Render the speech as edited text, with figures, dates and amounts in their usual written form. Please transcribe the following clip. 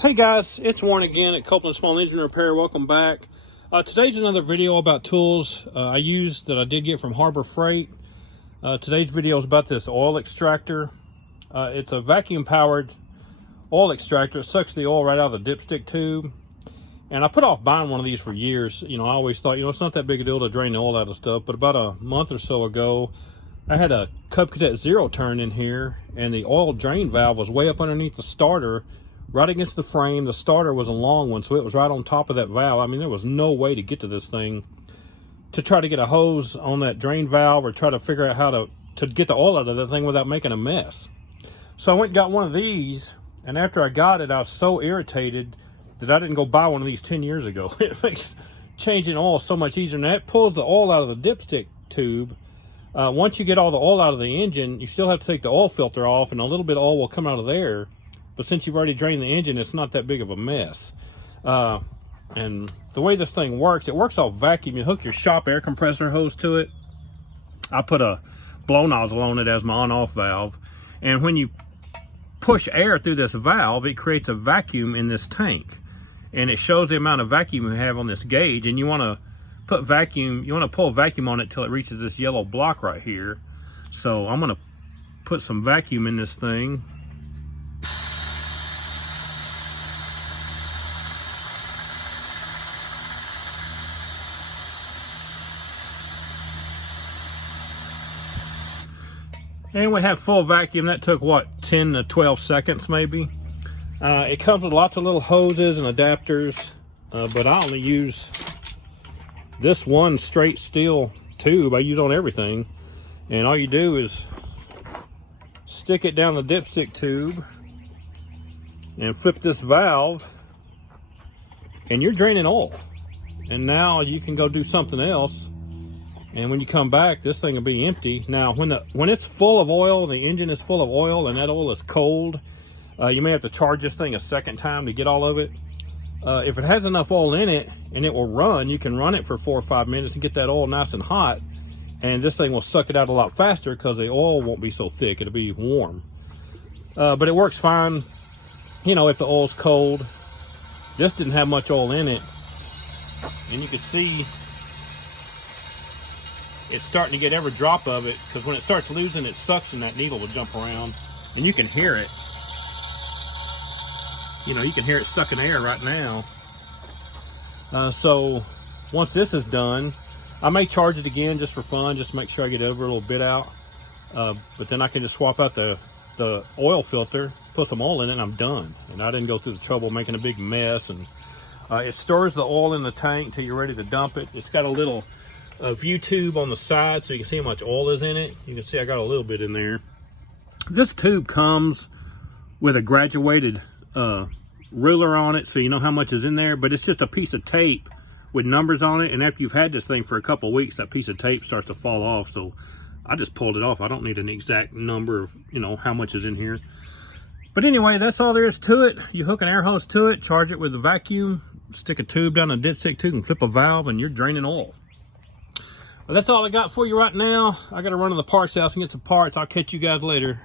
Hey guys, it's Warren again at Copeland Small Engine Repair. Welcome back. Today's another video about tools I used that I did get from Harbor Freight. Today's video is about this oil extractor. It's a vacuum powered oil extractor. It sucks the oil right out of the dipstick tube. And I put off buying one of these for years. I always thought, it's not that big a deal to drain the oil out of stuff. But about a month or so ago, I had a Cub Cadet Zero turn in here, and the oil drain valve was way up underneath the starter, right against the frame. The starter was a long one, so it was right on top of that valve. I mean, there was no way to get to this thing to try to get a hose on that drain valve or try to figure out how to get the oil out of that thing without making a mess. So I went and got one of these, and after I got it, I was so irritated that I didn't go buy one of these 10 years ago. It makes changing oil so much easier, and that pulls the oil out of the dipstick tube. Once you get all the oil out of the engine, you still have to take the oil filter off, and a little bit of oil will come out of there. But since you've already drained the engine, it's not that big of a mess. And the way this thing works, it works off vacuum. You hook your shop air compressor hose to it. I put a blow nozzle on it as my on-off valve. And when you push air through this valve, it creates a vacuum in this tank. And it shows the amount of vacuum you have on this gauge. And you want to put vacuum, you want to pull vacuum on it till it reaches this yellow block right here. So I'm going to put some vacuum in this thing. And we have full vacuum. That took, what, 10 to 12 seconds maybe. It comes with lots of little hoses and adapters, but I only use this one straight steel tube I use on everything. And all you do is stick it down the dipstick tube and flip this valve, and you're draining oil. And now you can go do something else. And when you come back, this thing will be empty. Now, when it's full of oil, the engine is full of oil, and that oil is cold, you may have to charge this thing a second time to get all of it. If it has enough oil in it and it will run, you can run it for 4 or 5 minutes and get that oil nice and hot. And this thing will suck it out a lot faster because the oil won't be so thick. It'll be warm. But it works fine, if the oil's cold. This didn't have much oil in it. And you can see it's starting to get every drop of it, because when it starts losing its suction, that needle will jump around, and you can hear it. You can hear it sucking air right now. So once this is done, I may charge it again just for fun, just to make sure I get every little bit out. But then I can just swap out the oil filter, put some oil in it, and I'm done. And I didn't go through the trouble of making a big mess. And it stores the oil in the tank until you're ready to dump it. It's got a little view tube on the side so you can see how much oil is in it. You can see I got a little bit in there. This tube comes with a graduated ruler on it, so you know how much is in there, but it's just a piece of tape with numbers on it, and after you've had this thing for a couple of weeks, that piece of tape starts to fall off. So I just pulled it off. I don't need an exact number of how much is in here. But anyway, that's all there is to it. You hook an air hose to it, charge it with a vacuum, stick a tube down a dipstick tube and flip a valve, and you're draining oil. But that's all I got for you right now. I got to run to the parts house and get some parts. I'll catch you guys later.